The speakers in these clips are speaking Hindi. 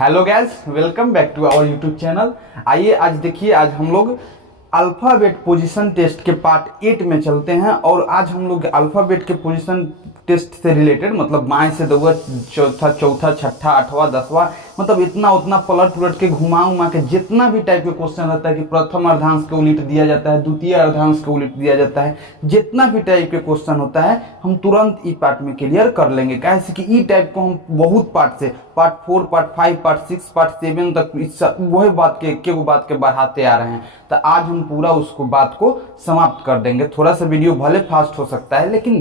Hello guys, welcome back to our YouTube channel. आइए आज देखिए, आज हम लोग अल्फ़ाबेट पोजीशन टेस्ट के पार्ट 8 में चलते हैं। और आज हम लोग अल्फ़ाबेट के पोजीशन टेस्ट से रिलेटेड, मतलब बाएं से दौगा, चौथा चौथा छठा आठवां दसवां, मतलब इतना उतना पलट उलट के घुमा उमा के जितना भी टाइप के क्वेश्चन रहता है कि प्रथम अर्धांश के उलट दिया जाता है, द्वितीय अर्धांश के उलट दिया जाता है, जितना भी टाइप के क्वेश्चन होता है हम तुरंत ई पार्ट में क्लियर कर लेंगे। कैसे कि ई टाइप को हम बहुत पार्ट से पार्ट 4, पार्ट 5, पार्ट 6, पार्ट 7 तक वही बात के एक बात के बढ़ाते आ रहे हैं। तो आज हम पूरा उसको बात को समाप्त कर देंगे। थोड़ा सा वीडियो भले फास्ट हो सकता है, लेकिन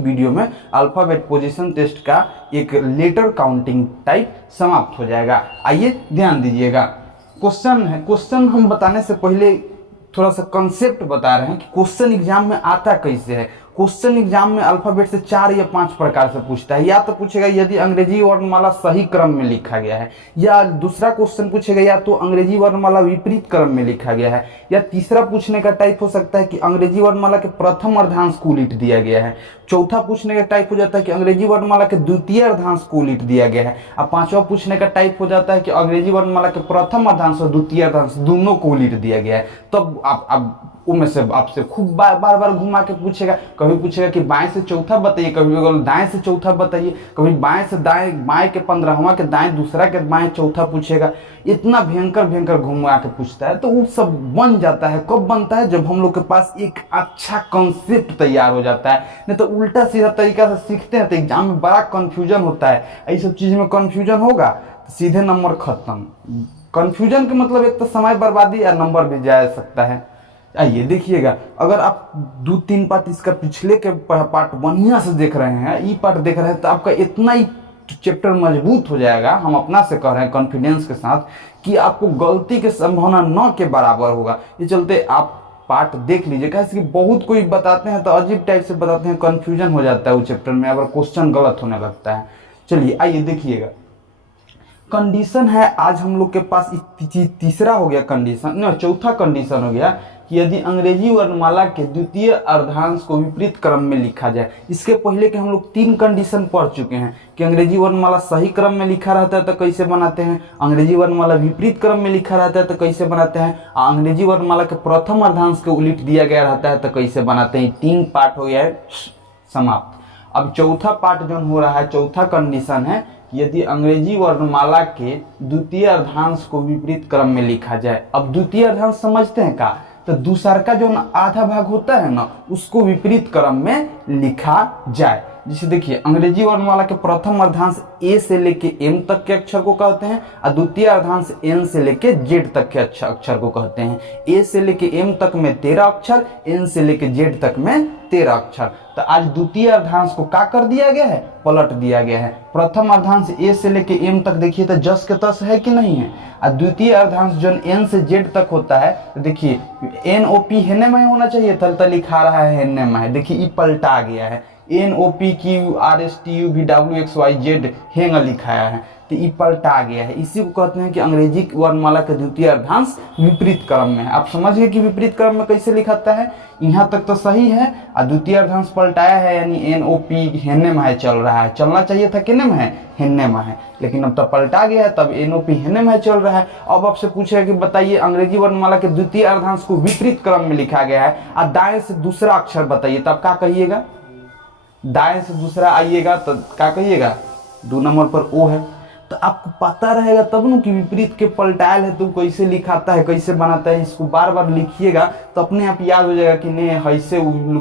वीडियो में अल्फ़ाबेट पोजीशन टेस्ट का एक लेटर काउंटिंग टाइप समाप्त हो जाएगा। आइए ध्यान दीजिएगा। क्वेश्चन हम बताने से पहले थोड़ा सा कंसेप्ट बता रहे हैं कि क्वेश्चन एग्जाम में आता कैसे है। क्वेश्चन एग्जाम में अल्फाबेट से 4 या 5 प्रकार से पूछता है। या तो पूछेगा यदि अंग्रेजी वर्णमाला सही क्रम में लिखा गया है, या दूसरा क्वेश्चन पूछेगा या तो अंग्रेजी वर्णमाला विपरीत क्रम में लिखा गया है, या तीसरा पूछने का टाइप हो सकता है कि अंग्रेजी वर्णमाला के प्रथम अर्धांश को उलट दिया गया है। चौथा पूछने का टाइप हो जाता है कि अंग्रेजी वर्णमाला के द्वितीय अर्धांश को उलट दिया गया है। और पांचवा पूछने का टाइप हो जाता है कि अंग्रेजी वर्णमाला के प्रथम अर्धांश और द्वितीय अर्धांश दोनों को उलट दिया गया है। तब आप उनमें से आपसे खूब बार बार घुमा के पूछेगा। कभी पूछेगा कि बाएं से चौथा बताइए, कभी दाएं से चौथा बताइए, कभी बाएं से दाएं, बाएं के 15वां के दाएं, दूसरा के बाएं चौथा पूछेगा। इतना भयंकर घुमा के पूछता है। तो वो सब बन जाता है। कब बनता है? जब हम लोग के पास एक अच्छा कंसेप्ट तैयार हो जाता है। नहीं तो उल्टा सीधा तरीका से सीखते हैं तो एग्जाम में बड़ा कंफ्यूजन होता है। ये सब चीज में कंफ्यूजन होगा तो सीधे नंबर खत्म। कंफ्यूजन के मतलब एक तो समय बर्बादी या नंबर भी जा सकता है। आइए देखिएगा, अगर आप 2-3 पार्ट इसका पिछले के पार्ट बढ़िया से देख रहे हैं, ई पार्ट देख रहे हैं, तो आपका इतना ही चैप्टर मजबूत हो जाएगा। हम अपना से कह रहे हैं कॉन्फिडेंस के साथ कि आपको गलती की संभावना न के बराबर होगा। ये चलते आप पार्ट देख लीजिए। कैसे कि बहुत कोई बताते हैं तो अजीब टाइप से बताते हैं, कंफ्यूजन हो जाता है उस चैप्टर में, अगर क्वेश्चन गलत होने लगता है। चलिए आइए देखिएगा। कंडीशन है आज हम लोग के पास तीसरा हो गया कंडीशन, न चौथा कंडीशन हो गया कि यदि अंग्रेजी वर्णमाला के द्वितीय अर्धांश को विपरीत क्रम में लिखा जाए। इसके पहले के हम लोग 3 कंडीशन पढ़ चुके हैं कि अंग्रेजी वर्णमाला सही क्रम में लिखा रहता है तो कैसे बनाते हैं, अंग्रेजी वर्णमाला विपरीत क्रम में लिखा रहता है तो कैसे बनाते हैं, अंग्रेजी वर्णमाला के प्रथम अर्धांश को उलट दिया गया रहता है तो कैसे बनाते हैं। 3 पार्ट हो गया है समाप्त। अब चौथा पार्ट जो हो रहा है, चौथा कंडीशन है यदि अंग्रेजी वर्णमाला के द्वितीय अर्धांश को विपरीत क्रम में लिखा जाए। अब द्वितीय अर्धांश समझते हैं का? तो दूसरा का जो आधा भाग होता है ना, उसको विपरीत क्रम में लिखा जाए। जैसे देखिए, अंग्रेजी वर्णमाला के प्रथम अर्धांश ए से लेके एम तक के अक्षर को कहते हैं, और द्वितीय अर्धांश एन से लेके जेड तक के अक्षर को कहते हैं। ए से लेके एम तक में 13 अक्षर, एन से लेके जेड तक में 13 अक्षर। तो आज द्वितीय अर्धांश को क्या कर दिया गया है? पलट दिया गया है। प्रथम अर्धांश ए से लेके एम तक देखिए तो जस के तस है कि नहीं है। और द्वितीय अर्धांश जो एन से जेड तक होता है तो देखिए NOP हेने में होना चाहिए, तल लिखा रहा है हेने में है। देखिए ये पलटा गया है, NOPQRSTUVWXYZ हेंगा लिखाया है, तो ये पलटा गया है। इसी को कहते हैं कि अंग्रेजी वर्णमाला का द्वितीय अर्धांश विपरीत क्रम में है। आप समझ गए कि विपरीत क्रम में कैसे लिखाता है। यहाँ तक तो सही है, और द्वितीय अर्धांश पलटाया है, यानी NOP हेने में चल रहा है। चलना चाहिए था किने में है? हेने में है, लेकिन अब तो पलटा गया है, तब NOP हेने में चल रहा है। अब आपसे पूछेगा कि बताइए अंग्रेजी वर्णमाला के द्वितीय अर्धांश को विपरीत क्रम में लिखा गया है, और दाएं से दूसरा अक्षर बताइए, तब क्या कहिएगा? दाएं से दूसरा आइएगा तो क्या कहिएगा? 2 नंबर पर O है। तो आपको पता रहेगा तब न कि विपरीत के पलटायल है तो कैसे लिखाता है, कैसे बनाता है। इसको बार बार लिखिएगा तो अपने आप याद हो जाएगा कि नहीं ऐसे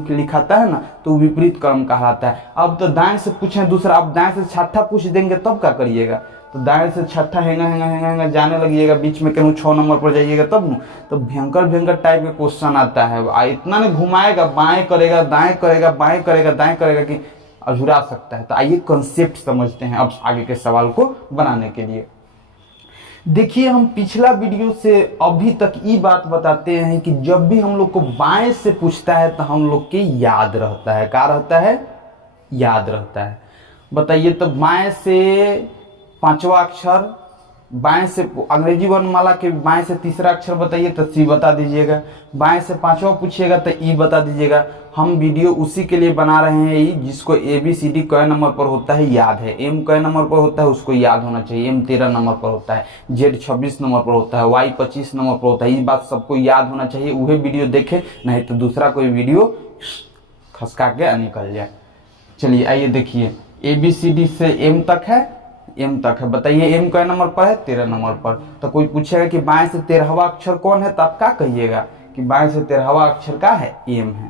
लिखाता है ना, तो विपरीत क्रम कहलाता है। अब तो दाएं से पूछें दूसरा, अब दाएं से छठा पूछ देंगे तब क्या करिएगा? तो दाएं से छठा हेंगा जाने लगिएगा, बीच में कहीं 6 नंबर पर जाइएगा तब न, तो भयंकर टाइप का क्वेश्चन आता है। इतना ने घुमाएगा, बाएं करेगा, दाएं करेगा, बाएं करेगा, दाएं करेगा कि अधूरा सकता है। तो आइए कंसेप्ट समझते हैं अब आगे के सवाल को बनाने के लिए। देखिए, हम पिछला वीडियो से अभी तक ये बात बताते हैं कि जब भी हम लोग को बाएं से पूछता है तो हम लोग के याद रहता है। क्या रहता है? याद रहता है। बताइए तो बाएं से 5वां अक्षर बाएं से अंग्रेजी वर्णमाला के बाएं से तीसरा अक्षर बताइए तो सी बता दीजिएगा, बाएं से पांचवा पूछिएगा तो ई बता दीजिएगा। हम वीडियो उसी के लिए बना रहे हैं ई जिसको ABCD क नंबर पर होता है याद है, M क नंबर पर होता है उसको याद होना चाहिए, M 13 नंबर पर होता है, Z 26 नंबर पर होता है, Y 25 नंबर पर होता है। ये बात सबको याद होना चाहिए, वही वीडियो देखे, नहीं तो दूसरा कोई वीडियो खसका के निकल जाए। चलिए आइए देखिए, ABCD से M तक है, M तक है, बताइए M क नंबर पर है 13 नंबर पर। तो कोई पूछेगा कि बाएं से 13वां अक्षर कौन है, तो आप क्या कहिएगा कि बाएं से 13वां अक्षर का है M है।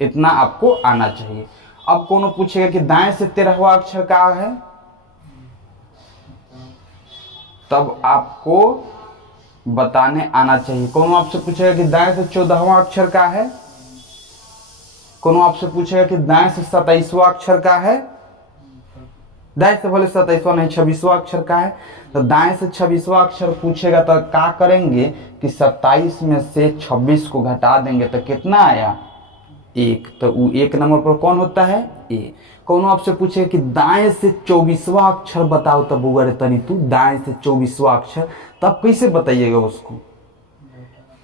इतना आपको आना चाहिए। अब कोनो पूछेगा कि दाएं से 13वां अक्षर का है, तब आपको बताने आना चाहिए। कोनो आपसे पूछेगा कि दाएं से 14वां अक्षर का है, कोनो आपसे पूछेगा कि दाएं से 27वां अक्षर का है, दाएं से भले 27वां नहीं 26वां अक्षर का है, तो दाएं से 26वां अक्षर पूछेगा तो क्या करेंगे कि 27 में से 26 को घटा देंगे तो कितना आया 1, तो वो 1 नंबर पर कौन होता है ए। कौन आपसे पूछेगा कि दाएं से 24वां अक्षर बताओ, तब वो अरे तनी तू दाएं से 24वां अक्षर, तब कैसे बताइएगा उसको,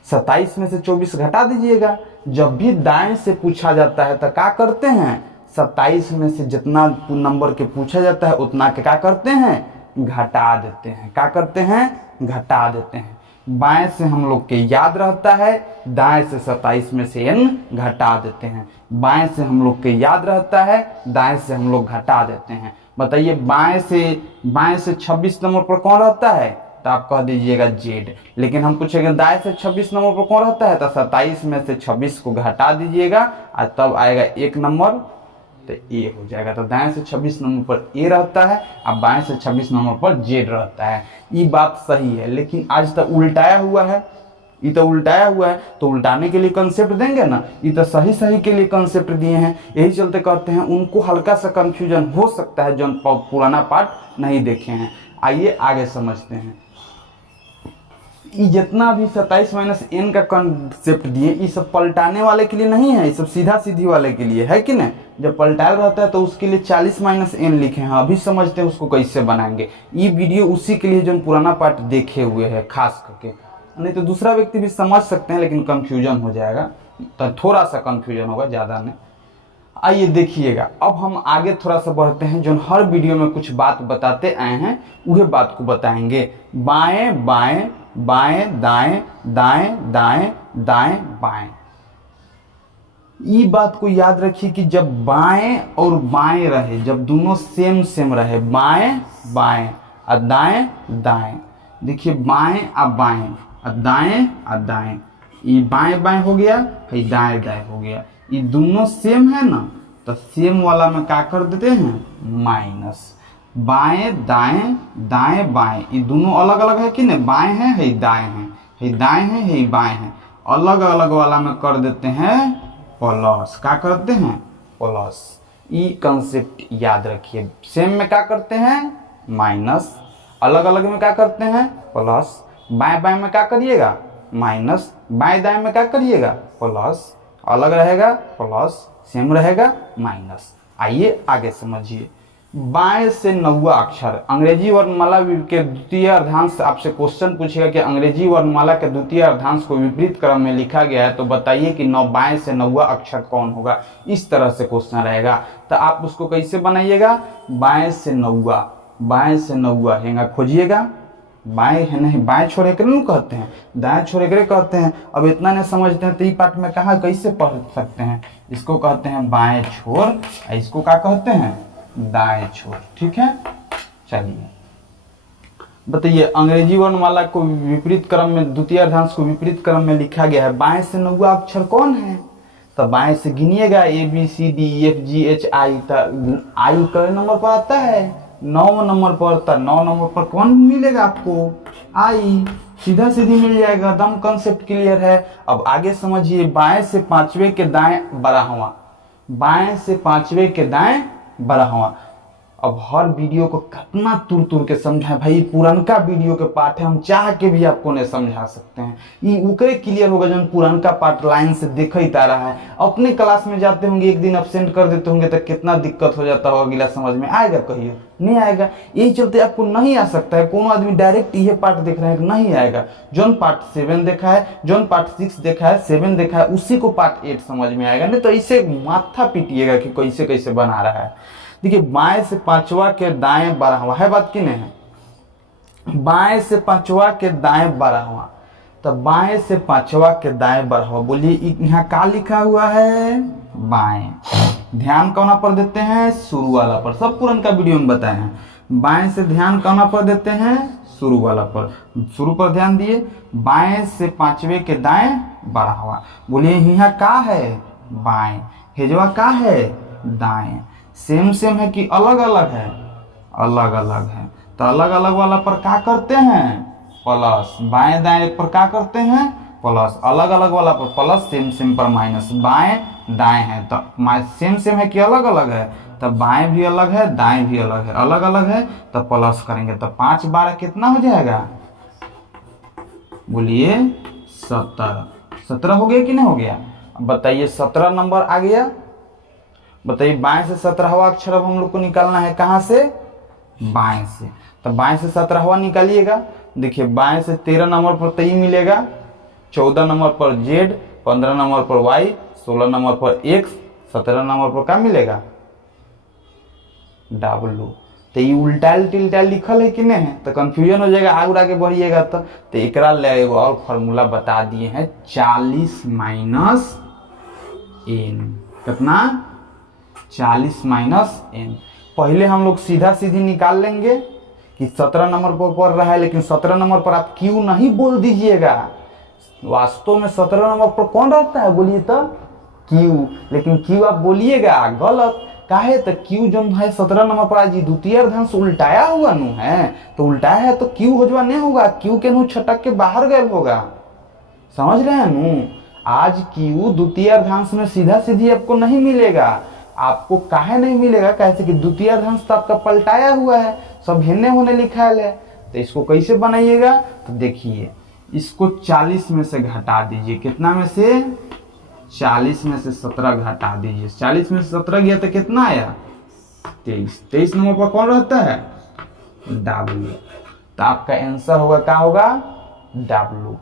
27 में से 24 घटा दीजिएगा। जब भी दाएं से पूछा जाता है तो क्या करते हैं, 27 में से जितना नंबर के पूछा जाता है उतना के क्या करते हैं, घटा देते हैं। क्या करते हैं, घटा देते हैं। बाएं से हम लोग के याद रहता है, दाएं से 27 में से n घटा देते हैं। बाएं से हम लोग के याद रहता है, दाएं से हम लोग घटा देते हैं। बताइए बाएं से 26 नंबर पर कौन रहता है, तो आप कह दीजिएगा Z। लेकिन हम पूछेंगे दाएं से 26 नंबर पर कौन रहता है, तो 27 में से 26 को घटा दीजिएगा और तब आएगा 1 नंबर, तो ए हो जाएगा। तो दाएं से 26 नंबर पर ए रहता है और बाएं से 26 नंबर पर Z रहता है। ये बात सही है, लेकिन आज तक उल्टाया हुआ है, ये तो उल्टाया हुआ है, तो उल्टाने के लिए कंसेप्ट देंगे ना, ये तो सही के लिए कंसेप्ट दिए हैं। यही चलते कहते हैं उनको हल्का सा कंफ्यूजन हो सकता है जो पुराना पार्ट नहीं देखे हैं। आइए आगे समझते हैं। ये जितना भी 27 माइनस n का कंसेप्ट दिए, ये सब पलटाने वाले के लिए नहीं है, ये सब सीधा सीधी वाले के लिए है कि नहीं। जब पलटाया रहता है तो उसके लिए 40 माइनस n लिखे हैं। अभी समझते हैं उसको कैसे बनाएंगे। ये वीडियो उसी के लिए जो पुराना पार्ट देखे हुए है खास करके, नहीं तो दूसरा व्यक्ति भी समझ सकते हैं लेकिन कंफ्यूजन हो जाएगा, तो थोड़ा सा कंफ्यूजन होगा, ज़्यादा नहीं। आइए देखिएगा, अब हम आगे थोड़ा सा बढ़ते हैं। जो हर वीडियो में कुछ बात बताते आए हैं वही बात को बताएंगे। बाएं बाएं, बाएं दाएं, दाएं दाएं, दाएं बाएं। ये बात को याद रखिए कि जब बाएं और बाएं रहे, जब दोनों सेम रहे, बाएं बाएं और दाएं दाएं, देखिए बाएं और बाएं और दाएं और दाएं, ये बाएं बाएं हो गया, ये दाएं दाएं हो गया। ये दोनों सेम है ना, तो सेम वाला में क्या कर देते हैं, माइनस। बाएं दाएं, दाएं बाएं, ये दोनों अलग अलग है कि नहीं, बाएं हैं है दाएं हैं, है दाएं हैं है बाएं हैं, अलग अलग वाला में कर देते हैं प्लस। क्या करते हैं, प्लस। ये कंसेप्ट याद रखिए। सेम में क्या करते हैं, माइनस, अलग अलग में क्या करते हैं, प्लस। बाएं बाएं में क्या करिएगा, माइनस, बाएं दाएं में क्या करिएगा, प्लस। अलग रहेगा प्लस, सेम रहेगा माइनस। आइए आगे समझिए। बाएं से 9वां अक्षर, अंग्रेजी वर्णमाला के द्वितीय अर्धांश, आपसे क्वेश्चन पूछेगा कि अंग्रेजी वर्णमाला के द्वितीय अर्धांश को विपरीत क्रम में लिखा गया है, तो बताइए कि बाएं से 9वां अक्षर कौन होगा। इस तरह से क्वेश्चन रहेगा, तो आप उसको कैसे बनाइएगा, बाएं से 9वां, बाएं से 9वां हेंगा खोजिएगा। बाएं है नहीं, बाएं छोड़ एकरे नहीं कहते हैं, दाएं छोड़ एकरे कहते हैं। अब इतना नहीं समझते हैं तो ये पार्ट में कहाँ कैसे पढ़ सकते हैं। इसको कहते हैं बाएं छोर, इसको क्या कहते हैं, दाएं छोर। ठीक है, चलिए बताइए अंग्रेजी वर्णमाला को विपरीत क्रम में, द्वितीय अर्धांश को विपरीत क्रम में लिखा गया है, बाएं से 9वां अक्षर कौन है। तो बाएं से गिनिएगा ABCDEFGHI, आई का नंबर पर आता है 9 नंबर पर, तो 9 नंबर पर कौन मिलेगा आपको, आई। सीधा सीधी मिल जाएगा, एकदम कंसेप्ट क्लियर है। अब आगे समझिए। बाएं से 5वें के दाएं 12वां, बाएं से 5वें के दाएं 12वां। अब हर वीडियो को कितना तुर तुर के समझाएं भाई, पुरानका वीडियो के पार्ट है, हम चाह के भी आपको नहीं समझा सकते हैं। ये उकरे क्लियर होगा जो पुरानका पार्ट लाइन से देख ही रहा है। अपने क्लास में जाते होंगे, एक दिन अब्सेंट कर देते होंगे तो कितना दिक्कत हो जाता होगा, अगला समझ में आएगा? कहिए नहीं आएगा। यही चलते आपको नहीं आ सकता है। कोनो आदमी डायरेक्ट ये पार्ट देख रहे हैं, नहीं आएगा। जोन पार्ट 7 देखा है, जोन पार्ट 6 देखा है, 7 देखा है, उसी को पार्ट 8 समझ में आएगा। नहीं तो इसे माथा पीटिएगा कि कैसे कैसे बना रहा है। देखिए, बाएं से पांचवा के दाएं 12वां है, बात की नहीं है? बाएं से पांचवा के दाएं 12वां, तो बाएं से पांचवा के दाएं 12वां, बोलिए यहाँ क्या लिखा हुआ है? बाएं। ध्यान कौन पर देते हैं? शुरू वाला पर। सब पुराना वीडियो में बताए हैं। बाएं से ध्यान कौन पर देते हैं? शुरू वाला पर। शुरू पर ध्यान दिए। बाएं से पांचवे के दाएं 12वां, बोलिए यहाँ का है? बाएं। हेजवा का है? दाएं। सेम सेम है कि अलग अलग है? अलग अलग है। तो अलग अलग वाला पर क्या करते हैं? प्लस। बाएं दाएं पर क्या करते हैं? प्लस। अलग अलग वाला पर प्लस, सेम सेम पर माइनस। बाएं दाएं है तो सेम सेम है कि अलग अलग है? तो बाएं भी अलग है, दाएं भी अलग है। अलग अलग है तो प्लस करेंगे, तो 5 12 कितना हो जाएगा? बोलिए 17। 17 हो गया कि नहीं हो गया? अब बताइए 17 नंबर आ गया। बताइए, बाएं से 17वां अक्षर अब हम लोग को निकालना है। कहां से? बाएं से। तो बाएं से 17वां निकालिएगा। देखिए, बाएं से 13 नंबर पर तई मिलेगा, 14 नंबर पर जेड, 15 नंबर पर वाई, 16 नंबर पर एक्स, 17 नंबर पर क्या मिलेगा? डब्लू। तो ये उल्टा टिल्टा लिखल है कि नहीं है? तो कंफ्यूजन हो जाएगा, आगे आगे बढ़िएगा। तो एकरा ले एगो और फॉर्मूला बता दिए हैं, 40 माइनस एन। कितना? 40 माइनस एन। पहले हम लोग सीधा सीधी निकाल लेंगे कि 17 नंबर पर पढ़ रहा है, लेकिन 17 नंबर पर आप क्यू नहीं बोल दीजिएगा। वास्तव में 17 नंबर पर कौन रहता है? बोलिए तो क्यू। लेकिन क्यू आप बोलिएगा गलत। काहे? तो क्यू जो है 17 नंबर पर आज द्वितीय अर्धांश उल्टाया हुआ नु है, तो उल्टाया है तो क्यू हो नहीं होगा, क्यू के नु छटक के बाहर गए होगा। समझ रहे हैं नु? आज क्यू द्वितीय अर्धांश में सीधा सीधी आपको नहीं मिलेगा। आपको काहे नहीं मिलेगा? कैसे कि द्वितीय अर्धांश तो आपका पलटाया हुआ है, सब हेने होने लिखा है। तो इसको कैसे बनाइएगा? तो देखिए, इसको 40 में से घटा दीजिए। कितना में से? 40 में से 17 घटा दीजिए। 40 में से 17 गया तो कितना आया? 23। 23 नंबर पर कौन रहता है? डब्लू। तो आपका आंसर होगा, क्या होगा? डब्लू।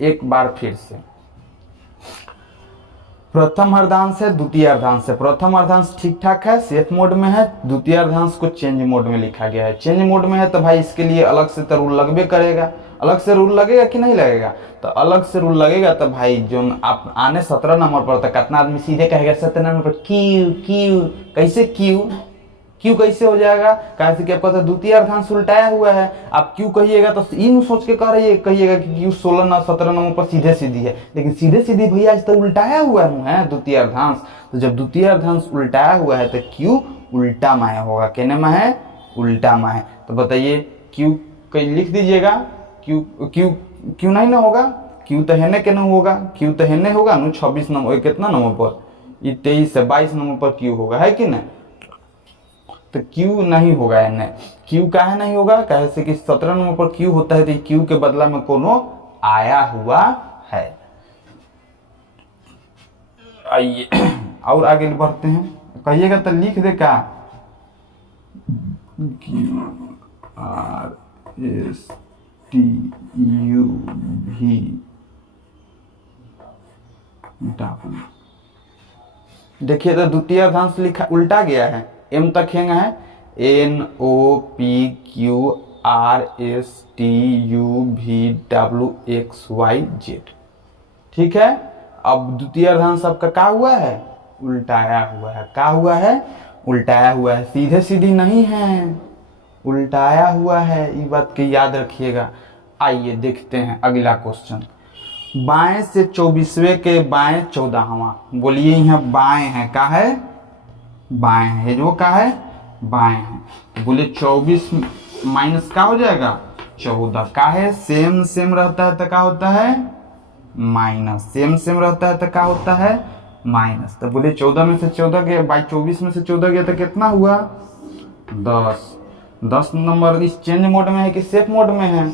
एक बार फिर से, प्रथम अर्धांश है, द्वितीय अर्धांश है। प्रथम अर्धांश ठीक ठाक है, सेफ मोड में है। द्वितीय अर्धांश को चेंज मोड में लिखा गया है। चेंज मोड में है तो भाई इसके लिए अलग से तो रूल लगबे करेगा। अलग से रूल लगेगा कि नहीं लगेगा? तो अलग से रूल लगेगा तो भाई जो आप आने 17 नंबर पर, तो कितना आदमी सीधे कहेगा 17 नंबर पर क्यू क्यू। कैसे क्यू? क्यू कैसे हो जाएगा? कैसे कि आपका तो द्वितीय अर्धांश उल्टाया हुआ है। आप क्यू कहिएगा तो इन सोच के कह रही है, कहिएगा कि क्यू 16 ना 17 नंबर पर सीधे सीधी है, लेकिन सीधे सीधी भैया आज तो उल्टाया हुआ है द्वितीय अर्धांश। तो जब द्वितीय अर्धांश उल्टाया हुआ है तो क्यू उल्टा में होगा। कहने में है? उल्टा में है। तो बताइए, क्यू कहीं लिख दीजिएगा। क्यू क्यू क्यू नहीं ना होगा? क्यू तो हेने के नहीं होगा? क्यू तो हेने होगा ना 26 नंबर, कितना नंबर पर? ये 23 से 22 नंबर पर क्यू होगा, है कि नहीं? तो क्यू नहीं होगा। एने क्यू काहे नहीं होगा? कैसे कि 17 नंबर पर क्यू होता है, तो क्यू के बदला में कोनो आया हुआ है। आइए और आगे बढ़ते हैं। कहिएगा तो लिख दे क्या? QRSTUV। देखिए तो द्वितीय अर्धांश लिखा उल्टा गया है। एम तक हैंगा है, NOPQRSTUVWXYZ। ठीक है। अब द्वितीय अर्धांश आपका क्या हुआ है? उल्टाया हुआ है। क्या हुआ है? उल्टाया हुआ है। सीधे सीधी नहीं है, उल्टाया हुआ है। ये बात की याद रखिएगा। आइए देखते हैं अगला क्वेश्चन। बाएं से 24वें के बाएं 14वां, बोलिए यहाँ बाएं है। क्या है? बाएं है। जो क्या है? बाएं है। बोले 24 माइनस क्या हो जाएगा? 14। क्या है? सेम सेम रहता है तो क्या होता है? माइनस। सेम सेम रहता है तो क्या होता है? माइनस। तो बोले 14 में से 14 गया, बाई 24 में से 14 गया तो कितना हुआ? 10। 10 नंबर इस चेंज मोड में है कि सेफ मोड में है?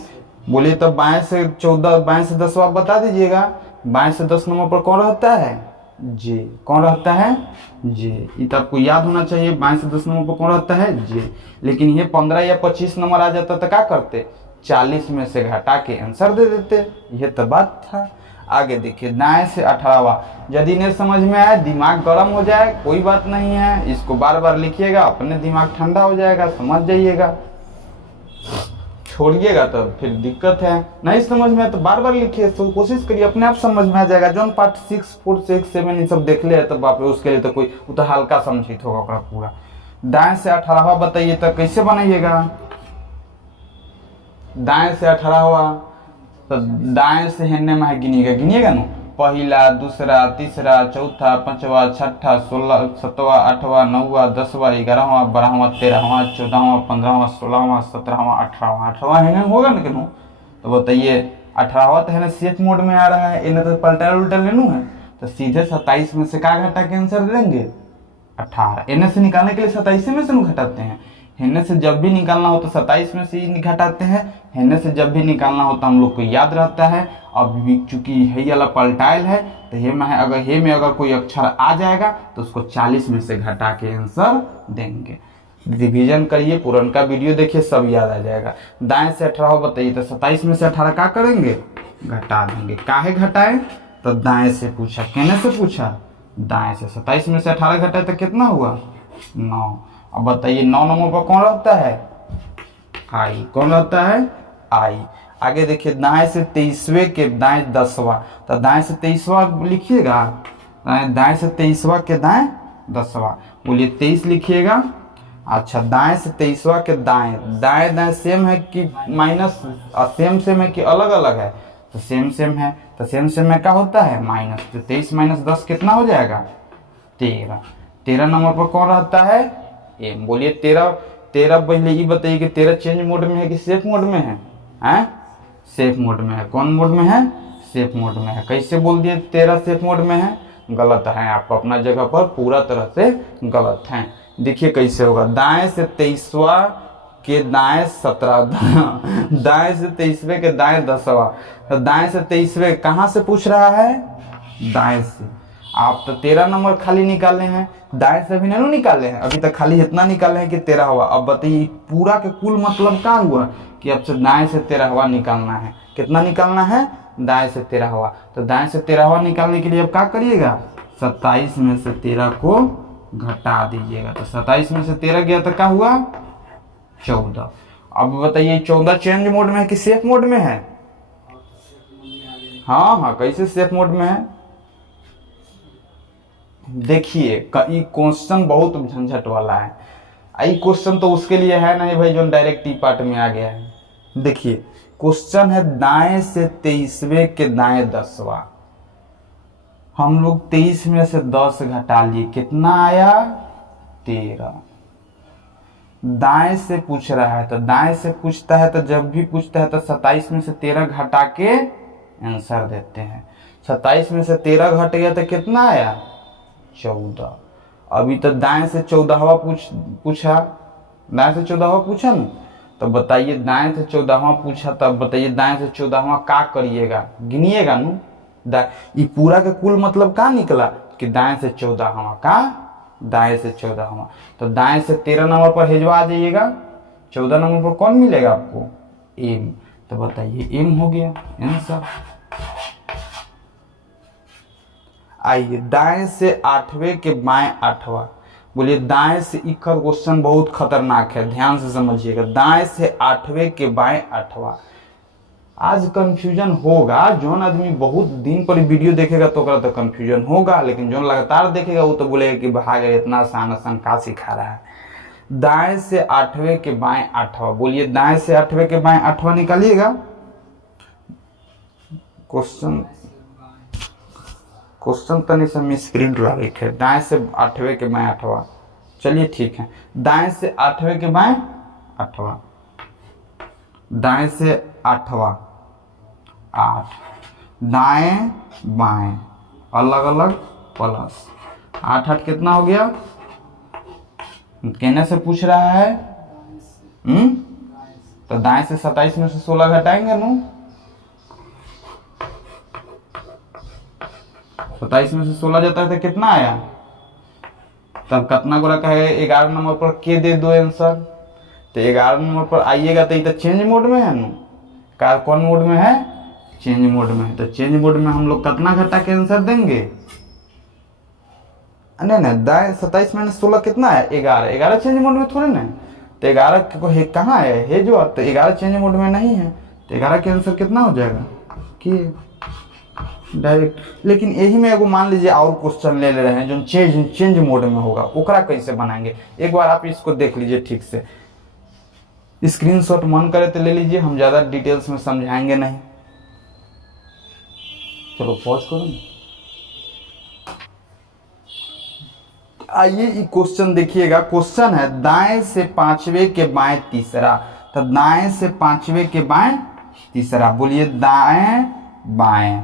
बोलिए तो बाएं से 14, बाएं से 10 आप बता दीजिएगा। बाएं से 10 नंबर पर कौन रहता है? जे। कौन रहता है? जे। ये तो आपको याद होना चाहिए, बाएं से 10 नंबर पर कौन रहता है? जे। लेकिन ये 15 या 25 नंबर आ जाता तो क्या करते? 40 में से घटा के आंसर दे देते। ये तो बात था। आगे देखिए, दाएं से 18वां। यदि नहीं समझ में आए, दिमाग गर्म हो जाए, कोई बात नहीं है, इसको बार बार लिखिएगा, अपने दिमाग ठंडा हो जाएगा, समझ जाइएगा। छोड़िएगा तो फिर दिक्कत है। नहीं समझ में आए तो बार बार लिखिए, तो कोशिश करिए, अपने आप समझ में आ जाएगा। जौन पार्ट 6, 4, 6, 7 ये सब देख ले तो बाप रे, उसके लिए तो कोई वो तो हल्का समझित होगा पूरा। दाएं से 18वां बताइए तो कैसे बनाइएगा? दाएं से 18वां तो दाएं से हेने में है, गिनिएगा ना। पहला, दूसरा, तीसरा, चौथा, पांचवा, छठा, 16, 7वां, 8वां, 9वां, 10वां, 11वां, 12वां, 13वां, 14वां, 15वां, 16वां, 17वां, 18वां। 18वां हेने होगा ना किनू? तो बताइए 18वां तो है ना सेफ मोड में आ रहा है, इन्हें तो पलटा उल्टा लेनू है, तो सीधे 27 में से क्या घटा के आंसर देंगे? 18। इन्हें से निकालने के लिए 27 में से घटाते हैं। हेने से जब भी निकालना हो तो 27 में से ही घटाते हैं। हेने से जब भी निकालना हो तो हम लोग को याद रहता है। अब चूंकि हे वाला पलटाइल है तो हे में है, अगर हे में अगर कोई अक्षर आ जाएगा तो उसको 40 में से घटा के आंसर देंगे। रिवीजन करिए, पुराना वीडियो देखिए, सब याद आ जाएगा। दाएं से 18 बताइए तो 27 में से 18 क्या करेंगे? घटा देंगे। काहे घटाए? तो दाएं से पूछा। कहने से पूछा? दाएं से। 27 में से 18 घटाए तो कितना हुआ? 9। अब बताइए 9 नंबर पर कौन रहता है? आई। कौन रहता है? आई। आगे देखिए, दाएं से 23वें के दाएं 10वां। तो दाएं से 23वां लिखिएगा। दाएं से 23वां के दाएं 10वां। बोलिए 23 लिखिएगा। अच्छा, दाएं से 23वां के दाएं। दाएं दाएं सेम है कि माइनस? सेम सेम है कि अलग अलग है? तो सेम सेम है, तो सेम सेम में क्या होता है? माइनस। तो 23 माइनस 10 कितना हो जाएगा? 13। 13 नंबर पर कौन रहता है? एम। बोलिए 13। पहले ये बताइए कि 13 चेंज मोड में है कि सेफ मोड में है? हैं? सेफ मोड में है। कौन मोड में है? सेफ मोड में है। कैसे बोल दिए 13 सेफ मोड में है? गलत है, आप अपना जगह पर पूरा तरह से गलत हैं। देखिए कैसे होगा। दाएं से 23वां के दाएं 17, दाएं से 23वें के दाएं 10वां। तो दाएं से 23वें कहाँ से पूछ रहा है? दाएं से। आप तो 13 नंबर खाली निकाले हैं, दाएं से भी नहीं निकाले हैं, अभी तक खाली इतना निकाले हैं कि 13 हुआ। अब बताइए पूरा के कुल मतलब क्या हुआ कि अब से दाएं से 13वां निकालना है। कितना निकालना है? दाएं से 13वां। तो दाएं से 13वां निकालने के लिए अब क्या करिएगा? 27 में से 13 को घटा दीजिएगा। तो 27 में से 13 गया तो क्या हुआ? 14। अब बताइए 14 चेंज मोड में है कि सेफ मोड में है? हाँ, कैसे सेफ मोड में है? देखिए क्वेश्चन बहुत झंझट वाला है। आई क्वेश्चन तो उसके लिए है नहीं भाई जो डायरेक्ट ई पार्ट में आ गया है। देखिए क्वेश्चन है दाएं से 23वें के दाएं 10वां। हम लोग 23 में से 10 घटा लिए, कितना आया? 13। दाएं से पूछ रहा है, तो दाएं से पूछता है तो जब भी पूछता है तो 27 में से 13 घटा के आंसर देते हैं। 27 में से 13 घट गया तो कितना आया? 14। अभी तो दाएं से 14वां पूछा, दाएं से 14वां पूछा ना, तो बताइए दाएं से 14वां पूछा, तब बताइए दाएं से 14वां का करिएगा? गिनिएगा नू। ये पूरा का कुल मतलब का निकला कि दाएं से 14वां का, दाएं से 14वां। तो दाएं से 13 नंबर पर भेजवा जाइएगा। 14 नंबर पर कौन मिलेगा आपको? एम। तो बताइए एम हो गया आंसर। आइए दाएं से 8वें के बाएं 8वां। बोलिए दाएं से, इखर क्वेश्चन बहुत खतरनाक है, ध्यान से समझिएगा। दाएं से 8वें के बाएं 8वां। आज कंफ्यूजन होगा, जोन आदमी बहुत दिन पर वीडियो देखेगा तो कंफ्यूजन होगा, लेकिन जो लगातार देखेगा वो तो बोलेगा कि भाग इतना आसान आसान का सिखा रहा है। दाएं से 8वें के बाएं 8वां। बोलिए दाएं से 8वें के बाएं 8वां निकालिएगा। क्वेश्चन तनी से मिसप्रिंट लगे है। दाएं से 8वें के बाएं 8वां। चलिए ठीक है, दाएं से 8वें के बाएं 8वां। दाएं से 8वां 8, दाएं बाएं अलग अलग प्लस 8 8 कितना हो गया? कहने से पूछ रहा है। तो दाएं से 27 में से 16 घटाएंगे नु। 27 में से 16 जाता है तो कितना आया? तब कितना गोरा कहे 11 नंबर पर के दे दो आंसर। तो 11 नंबर पर आइएगा तो ये तो चेंज मोड में है नु। कार कौन मोड में है? चेंज मोड में है। तो चेंज मोड में हम लोग कितना घटा के आंसर देंगे? नहीं नहीं, दाएं 27 में 16 कितना है? 11। 11 चेंज मोड में थोड़े ना। तो 11 कहाँ है जो? तो 11 चेंज मोड में नहीं है। तो 11 के आंसर कितना हो जाएगा? कि डायरेक्ट। लेकिन यही में एगो मान लीजिए और क्वेश्चन ले रहे हैं जो चेंज मोड में होगा, ओकरा कैसे बनाएंगे? एक बार आप इसको देख लीजिए ठीक से। स्क्रीनशॉट मन करे तो ले लीजिए, हम ज़्यादा डिटेल्स में समझाएंगे नहीं। चलो पॉज करो। आइए ये क्वेश्चन देखिएगा। क्वेश्चन है दाएं से पांचवे के बाएं तीसरा। तो दाएं से पांचवे के बाएं तीसरा, बोलिए दाएं बाएं।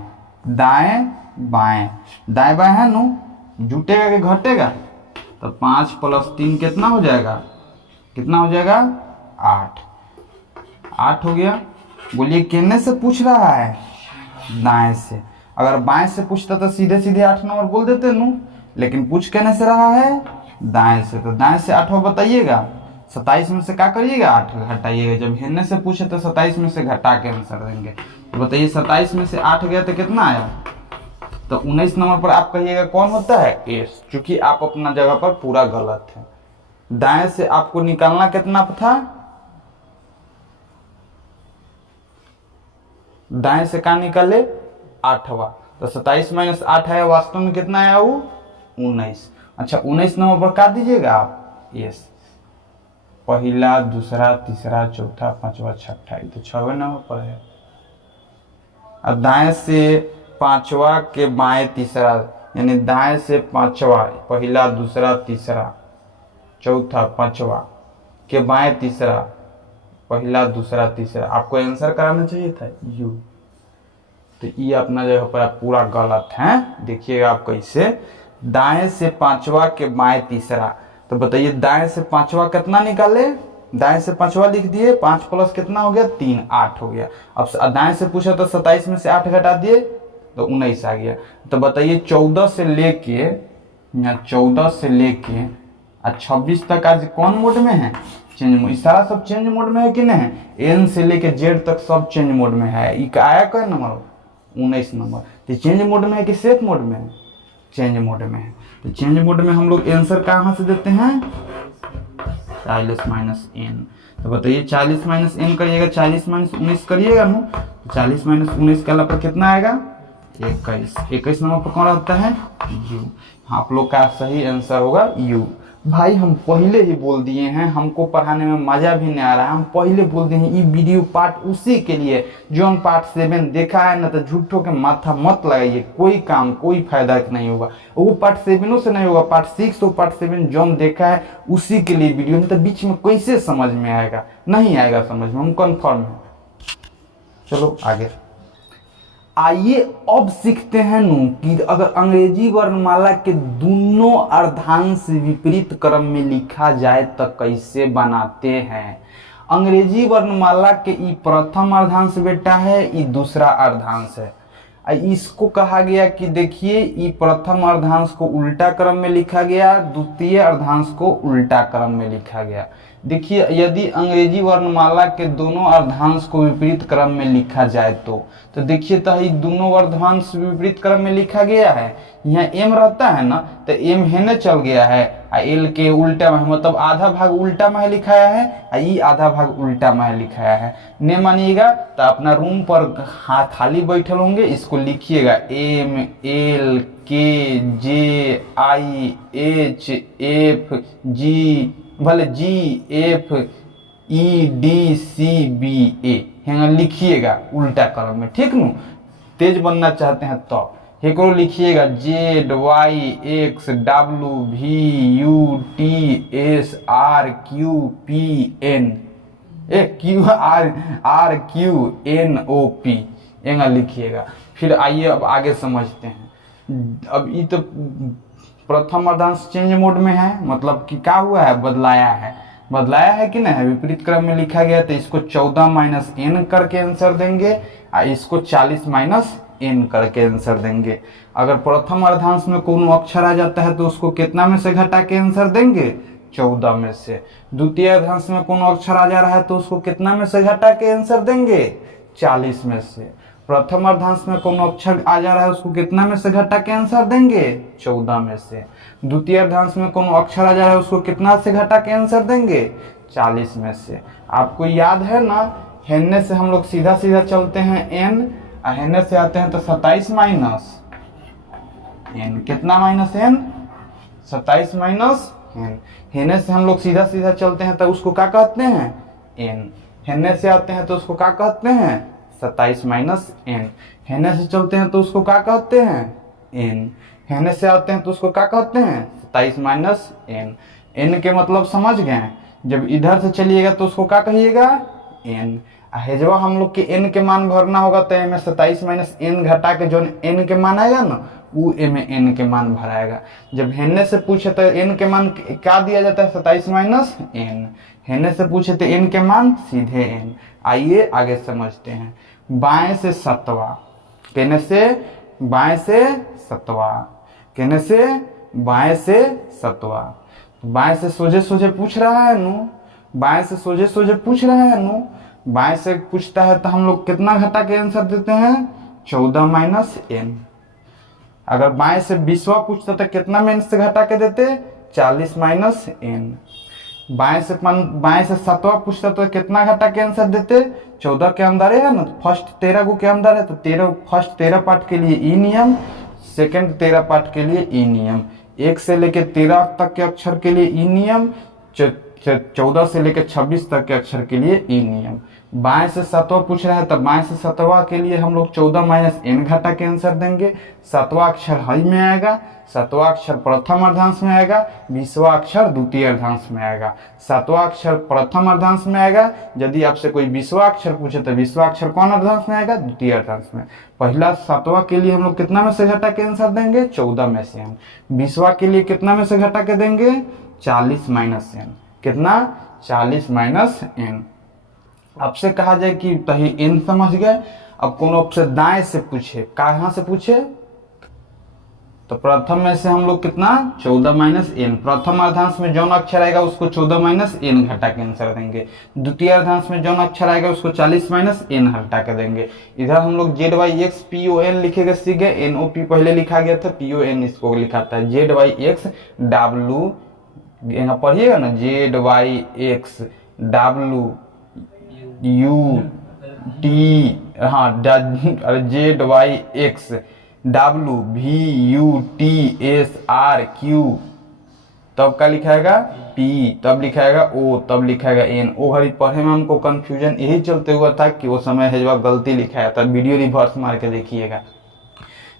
दाएं बाएं, दाएं बाएं है नु, जुटेगा कि घटेगा? तो 5 + 3 कितना हो जाएगा? कितना हो जाएगा? 8। 8 हो गया। बोलिए कितने से पूछ रहा है? दाएं से। अगर बाएं से पूछता तो सीधे सीधे 8 नंबर बोल देते नु, लेकिन पूछ कहने से रहा है दाएं से। तो दाएं से 8वां बताइएगा। 27 में से क्या करिएगा? 8 घटाइएगा। जब हिन्ने से पूछे तो 27 में से घटा के आंसर देंगे। तो बताइए 27 में से 8 गया तो कितना आया? तो 19 नंबर पर आप कहिएगा कौन होता है? एस। चूंकि आप अपना जगह पर पूरा गलत है। दाएं से आपको निकालना कितना था? दाएं से क्या निकाले? 8वां। तो 27 - 8 आया, वास्तव में कितना आया वो? 19। अच्छा 19 नंबर पर काट दीजिएगा आप। यस, पहला, दूसरा, तीसरा, चौथा, पांचवा, छठा, तो 6वें नंबर पर है। अब दाएं से पांचवा के बाएं तीसरा, यानी दाएं से पांचवा, पहला, दूसरा, तीसरा, चौथा, पांचवा के बाएं तीसरा, पहला, दूसरा, तीसरा, आपको आंसर कराना चाहिए था यू। तो ये अपना जगह पर आप पूरा गलत है। देखिएगा आप कैसे। दाएं से पांचवा के बाएं तीसरा। तो बताइए दाएं से पांचवा कितना निकाले? दाएं से पांचवा लिख दिए। 5 + कितना हो गया? 3, 8 हो गया। अब दाएं से पूछा तो 27 में से 8 घटा दिए तो 19 आ गया। तो बताइए 14 से लेके, यहाँ 14 से लेके 26 तक आज कौन मोड में है? Change mode. सारा सब चेंज मोड में है कि नहीं? एन से लेके जेड तक सब चेंज मोड में है। ये आया क्या नंबर? 19 नंबर। तो चेंज मोड में है कि सेफ मोड में है? चेंज मोड में है। तो चेंज मोड में हम लोग आंसर कहाँ से देते हैं? 40 - n। तो बताइए 40 - n करिएगा, 40 - 19 करिएगा ना। 40 - 19 के पर कितना आएगा? 21। 21 नंबर पर कौन रहता है? यू। आप लोग का सही आंसर होगा यू। भाई हम पहले ही बोल दिए हैं, हमको पढ़ाने में मजा भी नहीं आ रहा है। हम पहले बोल दिए हैं ये वीडियो पार्ट उसी के लिए जो हम पार्ट 7 देखा है ना। तो झूठों के माथा मत लगाइए, कोई काम कोई फायदा नहीं होगा। वो पार्ट 7 से नहीं होगा, पार्ट 6 और पार्ट 7 जो हम देखा है उसी के लिए वीडियो। नहीं तो बीच में कैसे समझ में आएगा? नहीं आएगा समझ में, हम कन्फर्म है। चलो आगे आइए अब सीखते हैं नु कि अगर अंग्रेजी वर्णमाला के दोनों अर्धांश विपरीत क्रम में लिखा जाए तो कैसे बनाते हैं। अंग्रेजी वर्णमाला के ई प्रथम अर्धांश बेटा है, ई दूसरा अर्धांश है। इसको कहा गया कि देखिए ई प्रथम अर्धांश को उल्टा क्रम में लिखा गया, द्वितीय अर्धांश को उल्टा क्रम में लिखा गया। देखिए यदि अंग्रेजी वर्णमाला के दोनों अर्धांश को विपरीत क्रम में लिखा जाए तो देखिए तो ये दोनों अर्धांश विपरीत क्रम में लिखा गया है। यहाँ एम रहता है ना, तो एम हेने चल गया है, एल के उल्टा में, मतलब आधा भाग उल्टा में लिखाया है, ये आधा भाग उल्टा में लिखाया है। ने मानिएगा तो अपना रूम पर हाथ खाली बैठल होंगे, इसको लिखिएगा एम एल के जे आई एच एफ जी, भले G F E D C B A है लिखिएगा उल्टा क्रम में, ठीक नु। तेज बनना चाहते हैं तो हेको लिखिएगा Z Y X W V U T S R Q P N, Q R Q N O P एंगा लिखिएगा। फिर आइए अब आगे समझते हैं। अब ये तो प्रथम अर्धांश चेंज मोड में है, मतलब कि क्या हुआ है, बदलाया है, बदलाया है कि नहीं, विपरीत क्रम में लिखा गया, तो इसको 14 माइनस n करके आंसर देंगे और इसको 40 माइनस n करके आंसर देंगे। अगर प्रथम अर्धांश में कोनो अक्षर आ जाता है तो उसको कितना में से घटा के आंसर देंगे, 14 में से। द्वितीय अर्धांश में कोनो अक्षर आ जा रहा है तो उसको कितना में से घटा के आंसर देंगे, 40 में से। प्रथम अर्धांश में कोनो अक्षर आ जा रहा है उसको कितना में से घटा के आंसर देंगे, 14 में से। द्वितीय अर्धांश में कोनो अक्षर आ जा रहा है उसको कितना से घटा के आंसर देंगे, 40 में से। आपको याद है ना, हेन्ने से हम लोग सीधा सीधा चलते हैं n, और हेन्ने से आते हैं तो 27 माइनस n, कितना माइनस n, 27 माइनस n। हेन्ने से हम लोग सीधा सीधा चलते हैं तो उसको क्या कहते हैं, n। हेन्ने से आते हैं तो उसको क्या कहते हैं, 27 माइनस n। हेन्ने से चलते हैं तो उसको क्या कहते हैं, n। हेन्ने से आते हैं तो उसको क्या कहते हैं, 27 माइनस n। n के मतलब समझ गए, जब इधर से चलिएगा तो उसको क्या कहिएगा, n। हेजवा हम लोग के n के मान भरना होगा तो एमे 27 माइनस n घटा के जो n के मान आएगा ना, वो एमे n के मान भराएगा। जब हेन्ने से पूछे तो n के मान क्या दिया जाता है, 27 माइनस n। हेन्ने से पूछे तो n के मान सीधे n। आइए आगे समझते हैं। बाएं से सतवा, कहने से बाएं से सतवा, कहने से बाएं से सतवा। बाएं से सोझे सोझे पूछ रहा है नु, बाएं से सोझे सोझे पूछ रहा है नु। बाएं से पूछता है तो हम लोग कितना घटा के आंसर देते हैं, 14 माइनस n। अगर बाएं से 20वां पूछता तो कितना में से घटा के देते, 40 माइनस n। बाएं से 7वां पूछता तो कितना घटा के आंसर देते, 14 के अंदर है ना, फर्स्ट 13 को के अंदर है तो फर्स्ट 13 पार्ट के लिए ई नियम, सेकंड 13 पार्ट के लिए ई नियम, 1 से लेके 13 तक के अक्षर के लिए ई नियम, 14 से लेकर 26 तक के अक्षर के लिए ई नियम। बाएं से 7वां पूछ रहा है तो बाएं से 7वां के लिए हम लोग 14 माइनस n घटा के आंसर देंगे। 7वां अक्षर हई में आएगा, 7वां अक्षर प्रथम अर्धांश में आएगा, 20वां अक्षर द्वितीय अर्धांश में आएगा। 7वां अक्षर प्रथम अर्धांश में आएगा, यदि आपसे कोई 20वां अक्षर पूछे तो 20वां अक्षर कौन अर्धांश में आएगा, द्वितीय अर्धांश में। पहला 7वां के लिए हम लोग कितना में से घटा के आंसर देंगे, 14 में से n। 20वां के लिए कितना में से घटा के देंगे, 40 माइनस n। कितना, 40 माइनस n। आपसे कहा जाए कि तही n समझ गए। अब कौन आपसे दाएं से पूछे, कहाँ से पूछे, तो प्रथम में से हम लोग कितना, 14 माइनस n। प्रथम अर्धांश में जौन अक्षर आएगा उसको 14 माइनस n घटा के आंसर देंगे। द्वितीय अर्धांश में जौन अक्षर आएगा उसको 40 माइनस n हटा के देंगे। इधर हम लोग Z Y X P O N लिखेगा सीख गए, एन ओ पी पहले लिखा गया था, पी ओ एन इसको लिखाता है। जेड वाई एक्स डब्लू, यहाँ पढ़िएगा ना, Z Y X W U T, हाँ अरे Z Y X W V U T S R Q, तब क्या लिखाएगा पी, तब लिखाएगा ओ, तब लिखाएगा एन। ओ घड़ी पढ़े में हमको कंफ्यूजन यही चलते हुआ था कि वो समय है जब गलती लिखाया था। वीडियो रिवर्स मार के देखिएगा।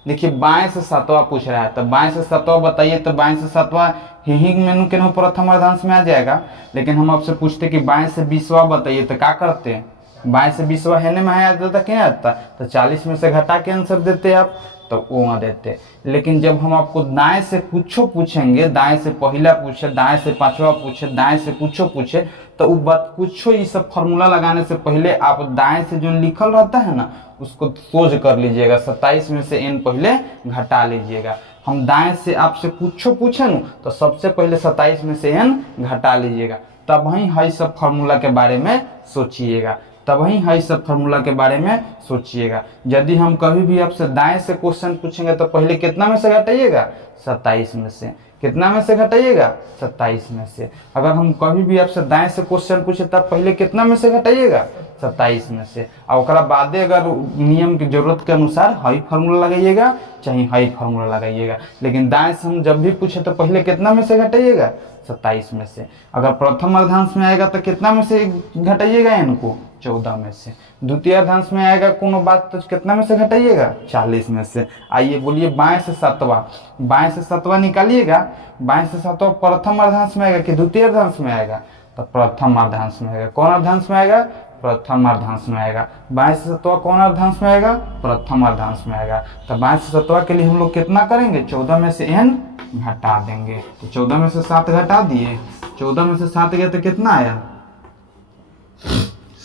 देखिए बाएं से 7वां पूछ रहा है, तो बाएं से 7वां बताइए, तो बाएं से 7वां ही मेनू के प्रथम अर्धांश में आ जाएगा। लेकिन हम आपसे पूछते कि बाएं से 20वां बताइए, तो क्या करते हैं, बाएं से 20वां हेने में आ जाता, क्या आता, तो 40 में से घटा के आंसर देते आप, तो वो देते। लेकिन जब हम आपको दाएं से कुछो पूछेंगे, दाएं से पहला पूछे, दाएं से 5वां पूछे, दाएं से कुछो पूछे, तो वो बात कुछो ये सब फॉर्मूला लगाने से पहले आप दाएं से जो लिखल रहता है ना उसको सोच कर लीजिएगा। 27 में से n पहले घटा लीजिएगा। हम दाएं से आपसे कुछो पूछे न तो सबसे पहले 27 में से n घटा लीजिएगा, तब वही है सब फॉर्मूला के बारे में सोचिएगा, तब वही है सब फॉर्मूला के बारे में सोचिएगा। यदि हम कभी भी आपसे दाएं से क्वेश्चन पूछेंगे तो पहले कितना में से घटाइएगा, 27 में से। कितना में से घटाइएगा, 27 में से। अगर हम कभी भी आपसे दाएं से क्वेश्चन पूछे तब पहले कितना में से घटाइएगा, 27 में से। और ओकरा बादे अगर नियम की जरूरत के अनुसार हाई फार्मूला लगाइएगा चाहे हाई फार्मूला लगाइएगा। लेकिन दाएं से हम जब भी पूछे तो पहले कितना में से घटाइएगा, 27 में से। अगर प्रथम अर्धांश में आएगा तो कितना में से घटाइएगा इनको, 14 में से। द्वितीय अर्धांश में आएगा कोनो बात तो कितना में से घटाइएगा, 40 में से। आइए बोलिए बाएं से 7वां, बाएं से 7वां निकालिएगा। बाएं से 7वां प्रथम अर्धांश में आएगा कि द्वितीय अर्धांश में आएगा, तो प्रथम अर्धांश में आएगा। कौन अर्धांश में आएगा, प्रथम अर्धांश में आएगा। बाएं से 7वां कौन अर्धांश में आएगा, प्रथम अर्धांश में आएगा। तो बाएं से 7वां के लिए हम लोग कितना करेंगे, 14 में से n घटा देंगे। तो 14 में से 7 घटा दिए, 14 में से 7 गया तो कितना आया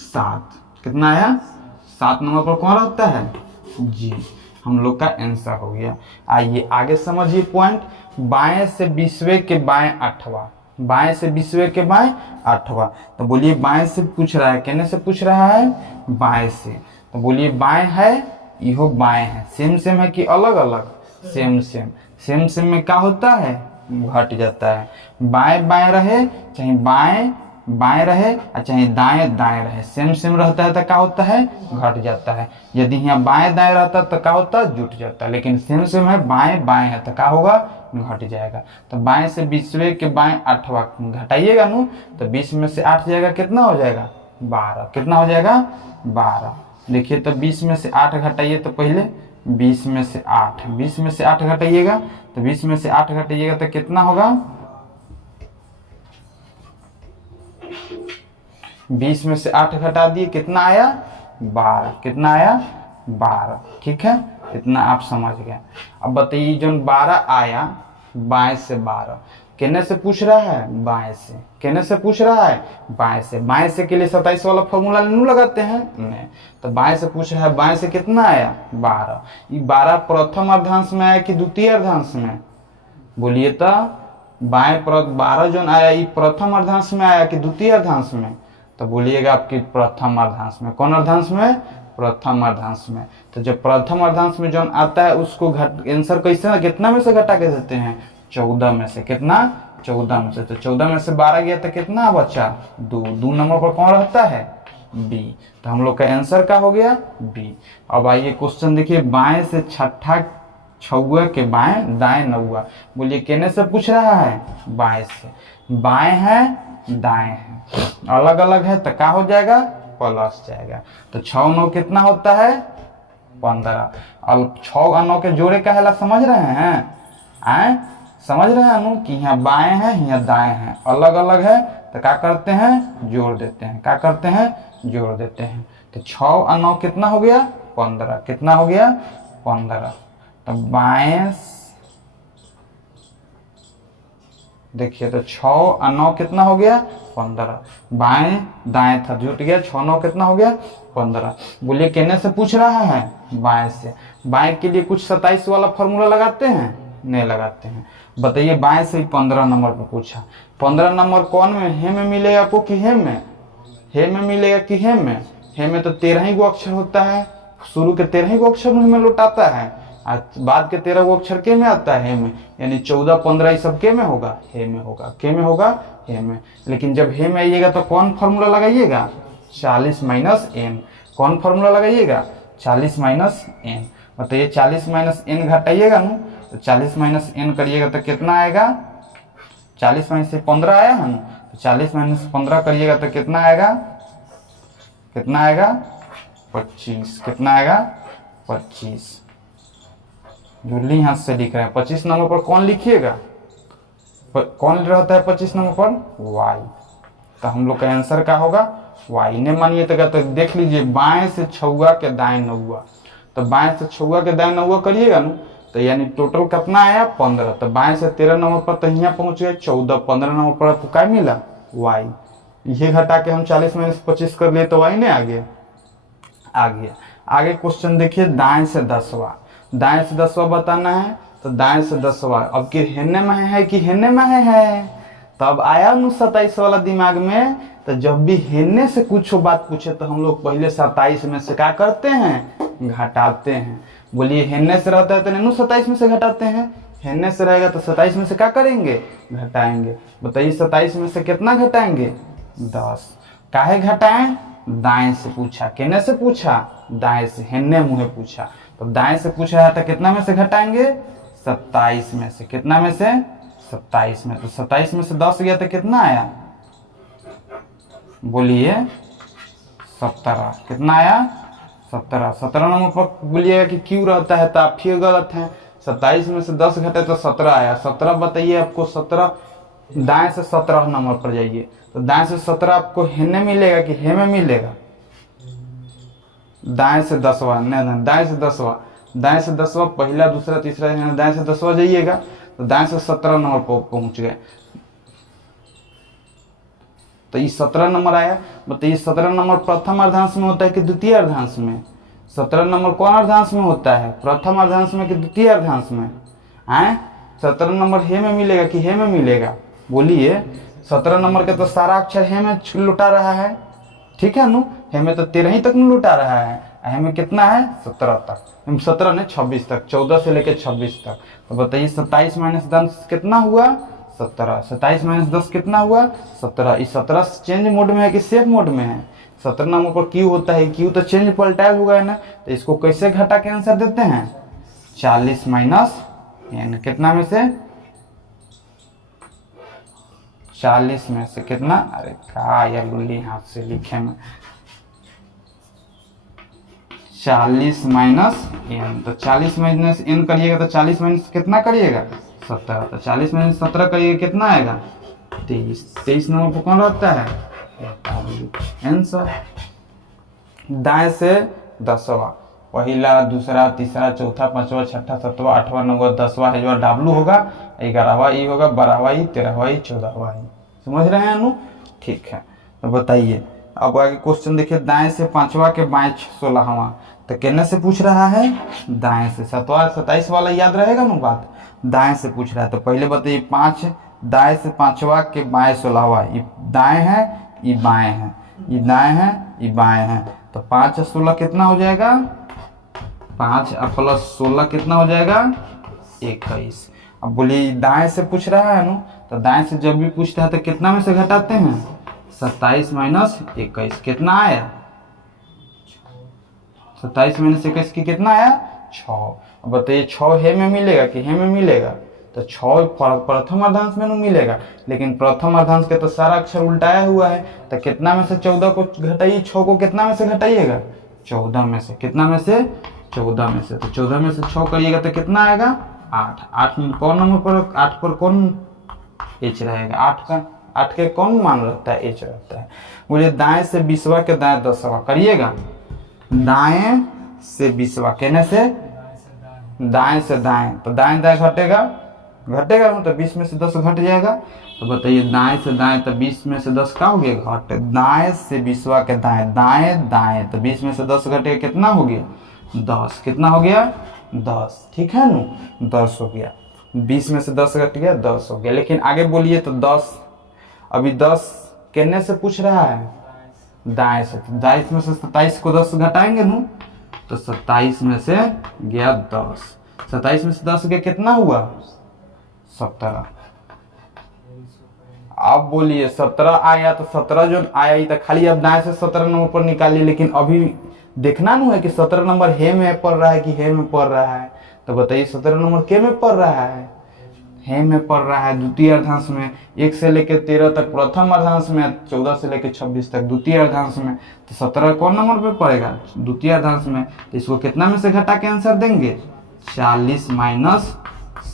7। कितना आया 7 नंबर पर कौन रहता है जी। हम लोग का आंसर हो गया। आइए आगे समझिए पॉइंट। बाएं से 20वें के बाएं 8वां, बाएं से 20वें के बाएं 8वां। तो बोलिए बाएं से पूछ रहा है, कहने से पूछ रहा है बाएं से। तो बोलिए बाएं है इहो बाएं है, सेम सेम है कि अलग अलग, सेम सेम। सेम सेम में क्या होता है घट जाता है। बाएं बाएं रहे चाहे बाएं बाएं रहे और चाहे दाएं दाएं रहे, सेम सेम रहता है तो क्या होता है घट जाता है। यदि यहाँ बाएं दाएं रहता तो क्या होता है जुट जाता है, लेकिन सेम सेम है बाएं बाएं है तो क्या होगा घट जाएगा। तो बाएं से 20वें के बाएं 8वां घटाइएगा नू, तो 20 में से 8 जाएगा कितना हो जाएगा 12। कितना हो जाएगा 12। देखिए तो 20 में से 8 घटाइए, तो पहले 20 में से 8, 20 में से 8 घटाइएगा, तो 20 में से 8 घटाइएगा तो कितना होगा 20 में से 8 घटा दिए, कितना आया 12। कितना आया 12। ठीक है, इतना आप समझ गए। अब बताइए जो 12 आया बाएं से 12, कहने से पूछ रहा है बाएं से, कहने से पूछ रहा है बाएं से। बाएं से के लिए 27 वाला फॉर्मूला नहीं लगाते हैं नहीं, तो बाएं से पूछ रहा है, बाएं से कितना आया 12। ये 12 प्रथम अर्धांश में आया कि द्वितीय अर्धांश में, बोलिए तो बाएं 12 जो आया ये प्रथम अर्धांश में आया कि द्वितीय अर्धांश में, तो बोलिएगा आपकी प्रथम अर्धांश में। कौन अर्धांश में प्रथम अर्धांश में। तो जब प्रथम अर्धांश में जो आता है उसको आंसर कैसे कितना में से घटा के देते हैं 14 में से। कितना 14 में से। तो 14 में से 12 गया तो कितना बचा 2। 2 नंबर पर कौन रहता है बी। तो हम लोग का आंसर क्या हो गया बी। अब आइए क्वेश्चन देखिए, बाएं से छठा छुआ के बाएं दाएं नौवा। बोलिए कहने से पूछ रहा है बाएं से। बाएं है दाएं है अलग अलग है तो क्या हो जाएगा प्लस जाएगा। तो 6 9 कितना होता है 15। अब 6 और 9 के जोड़े का है समझ रहे हैं समझ रहे हैं कि यहाँ बाएं है यहाँ दाएं है, अलग अलग है तो क्या करते हैं जोड़ देते हैं। क्या करते हैं जोड़ देते हैं। तो 6 और 9 कितना हो गया 15। कितना हो गया 15। तो बाएं देखिए तो 6 और 9 कितना हो गया 15। बाएं दाएं था जुट गया, 6 9 कितना हो गया 15। बोलिए कहने से पूछ रहा है बाएं से। बाएं के लिए कुछ 27 वाला फॉर्मूला लगाते हैं नहीं लगाते हैं। बताइए बाएं से 15 नंबर पर पूछा। 15 नंबर कौन में हे में मिलेगा आपको कि हे में, हे में मिलेगा कि हे में। हे में तो 13 ही गो अक्षर होता है, शुरू के 13 ही गो अक्षर में लौटाता है, बाद के 13 गो अक्षर के में आता है हे में, यानी 14 15 ये सब के में होगा हे में होगा, के में होगा हे में। लेकिन जब हे में आइएगा तो कौन फॉर्मूला लगाइएगा 40 माइनस एन। कौन फॉर्मूला लगाइएगा 40 माइनस एन। बताइए 40 माइनस एन घटाइएगा ना, तो 40 माइनस एन करिएगा तो कितना आएगा 40 माइनस 15 आया है ना, तो 40 माइनस 15 करिएगा तो कितना आएगा 25। कितना आएगा 25। जुल्ली हाथ से लिख रहे हैं। 25 नंबर पर कौन लिखिएगा, कौन रहता है 25 नंबर पर वाई। तो हम लोग का आंसर क्या होगा वाई। ने मानिए तो देख लीजिए बाएं से छुआ के दाएं नौवा। तो बाएं से छुआ के दाएं नौवा करिएगा ना, तो यानी टोटल कितना आया 15। तो बाएं से 13 नंबर पर तो यहाँ पहुंच गए 14। 15 नंबर पर आपको क्या मिला वाई। ये घटा के हम 40 माइनस 25 कर लिए तो वाई ने आ गया। आगे क्वेश्चन देखिए, दाएं से 10वां। दाएं से 10वां बताना है, तो दाएं से 10वां अब कि हेने में है कि हेने में है। तब आया 27 वाला दिमाग में। तो जब भी हेने से कुछ बात पूछे तो हम लोग पहले 27 में से क्या करते हैं घटाते हैं। बोलिए हेने से रहता है तो नैनू 27 में से घटाते हैं, हेने से रहेगा तो 27 में से क्या करेंगे घटाएंगे। बताइए 27 में से कितना घटाएंगे 10। काहे घटाएं दाएं से पूछा, कहने से पूछा दाएं से, हेने मुँहे पूछा। तो दाएं से पूछा है तो कितना में से घटाएंगे 27 में से। कितना में से 27 में। तो 27 में से 10 गया तो कितना आया बोलिए 17। कितना आया 17। 17 नंबर पर बोलिएगा कि क्यों रहता है, तो आप फिर गलत हैं। 27 में से 10 घटे तो 17 आया। 17 बताइए आपको 17 दाएं से 17 नंबर पर जाइए, तो दाएं से 17 आपको हेने मिलेगा कि हे में मिलेगा। दाएं से 10वां नहीं, दाएं से 10वां, दाएं से 10वां पहला दूसरा तीसरा दाएं से 10वां जाइएगा। तो दाएं से 17 नंबर पर पहुंच गए। तो ये 17 नंबर आया। बताइए 17 नंबर प्रथम अर्धांश में होता है कि द्वितीय अर्धांश में? 17 नंबर कौन अर्धांश में होता है, प्रथम अर्धांश में कि द्वितीय अर्धांश में? हैं 17 नंबर हे में मिलेगा कि हे में मिलेगा? बोलिए। 17 नंबर के तो सारा अक्षर हे में लुटा रहा है, ठीक है नु। हे में तो 13 ही तक न लुटा रहा है। हे में कितना है 17 तक, 17 ने 26 तक, 14 से लेकर 26 तक। तो बताइए 27 माइनस 10 कितना हुआ 17। 27 माइनस 10 कितना हुआ 17। इस 17 चेंज मोड में है कि सेफ मोड में है? 17 नंबर पर क्यू होता है, क्यू तो चेंज पलटाया हुआ है ना। तो इसको कैसे घटा के आंसर देते हैं? 40 माइनस एन। कितना में से? 40 में से कितना? अरे का यार गुल्ली हाथ से लिखे में 40 माइनस एन। तो 40 माइनस एन करिएगा तो 40 माइनस कितना करिएगा 17। तो 40 माइनस 17 करिएगा कितना आएगा 23। 23 नंबर पर कौन रहता है आंसर। दाएं से 10वां, पहला, दूसरा, तीसरा, चौथा, पांचवा, छठा, सातवां, आठवां, नौवां, 10वां है जो डब्लू होगा, 11वां ई होगा, 12वां ई, 13वां ई, 14वां ई। समझ रहे हैं अनु? ठीक है। तो बताइए अब आगे क्वेश्चन देखिए। दाएं से 5वां के बाएं 16वां। तो कहने से पूछ रहा है दाएं से। 27 वाला याद रहेगा ना बात, दाएं से पूछ रहा है। तो पहले बताइए 5 दाएं से 5वां के बाएं 16वां। ये दाएं है, ये बाएं है, ये दाएं है, ये बाएं है। तो 5 और 16 कितना हो जाएगा? 5 प्लस 16 कितना हो जाएगा 21। अब बोलिए दाएं से पूछ रहा है ना, तो दाएं से जब भी पूछता है तो कितना में से घटाते हैं? 27 माइनस 21 कितना आया? 27 माइनस 21 की कितना आया 6। अब बताइए 6 हे में मिलेगा कि हे में मिलेगा? तो 6 प्रथम अर्धांश में नहीं मिलेगा, लेकिन प्रथम अर्धांश के तो सारा अक्षर उल्टाया हुआ है। तो कितना में से 14 को घटाइए, 6 को कितना में से घटाइएगा 14 में से। कितना में से 14 में से। तो 14 में से 6 करिएगा तो कितना आएगा 8। 8 में कौन नंबर पर, 8 पर कौन एच रहेगा? 8 के कौन मान रहता है? एच रहता है। बोलिए दाएं से 20वां के दाएं 10वां करिएगा। दाएं से 20वां कहने से दाएं से दाएं, तो दाएं दाएं घटेगा ना, तो 20 में से 10 घट जाएगा। तो बताइए दाएं से दाएं, तो 20 में से 10 का हो गया घट। दाएं से 20वां के दाएं, दाएं दाएं, तो 20 में से 10 घटेगा कितना हो गया 10। कितना हो गया 10, ठीक है ना, 10 हो गया। 20 में से 10 घट गया 10 हो गया। लेकिन आगे बोलिए तो 10, अभी 10 कहने से पूछ रहा है दाएं से। तो 22 में से 27 को 10 घटाएंगे ना, तो 27 में से गया 10। 27 में से 10 गया कितना हुआ 17। अब बोलिए 17 आया, तो 17 जो आया तो खाली अब दाएं से 17 नंबर पर निकालिए। लेकिन अभी देखना नहीं है कि 17 नंबर हे में पढ़ रहा है कि हे में पढ़ रहा है। तो बताइए 17 नंबर के में पढ़ रहा है? हे में पढ़ रहा है। द्वितीय अर्धांश में 1 से लेकर 13 तक प्रथम अर्धांश में, 14 से लेकर 26 तक द्वितीय अर्धांश में। तो 17 कौन नंबर पे पड़ेगा? द्वितीय अर्धांश में। तो इसको कितना में से घटा के आंसर देंगे? 40 माइनस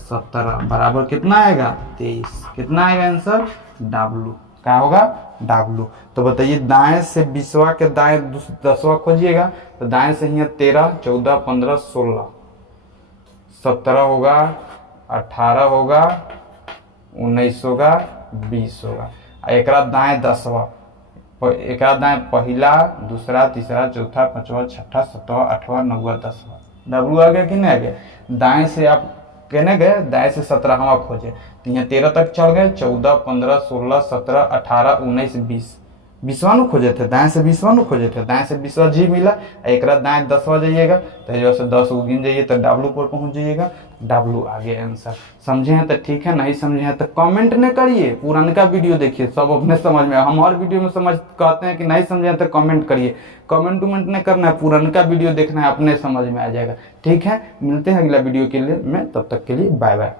17 बराबर कितना आएगा 23। कितना आएगा आंसर? डब्लू। क्या होगा? डब्लू। तो बताइए दाएं से 20वां के दाएं 10वां खोजिएगा। तो दाएं से यहाँ 13, 14, 15, 16, 17 होगा, 18 होगा, 19 होगा, 20 होगा। एक दाएं 10वां, एक दाएं पहला, दूसरा, तीसरा, चौथा, पांचवा, छठा, 7वां, 8वां, 9वां, 10वां। डब्लू आ गया कि नहीं आ गया? दाएं से आप कहने गए दाएं से 17वां खोजे, तो यहाँ 13 तक चढ़ गए, 14, 15, 16, 17, 18, 19, 20। 20वां खोजे थे, दाएं से 20वां खोजे थे। दाएं से 20वां जी मिला। एक दाएं 10वां जाइएगा तो जैसे 10 गिन जाइए तो डब्लू पर पहुंच जाइएगा। डब्लू आ गया आंसर। समझे हैं तो ठीक है, नहीं समझे हैं तो कमेंट न करिए, पुरानका वीडियो देखिए, सब अपने समझ में। हम और वीडियो में समझ कहते हैं कि नहीं समझे हैं तो कमेंट करिए। कमेंट उमेंट नहीं करना है, पुरानका वीडियो देखना है, अपने समझ में आ जाएगा। ठीक है, मिलते हैं अगला वीडियो के लिए में, तब तक के लिए बाय बाय।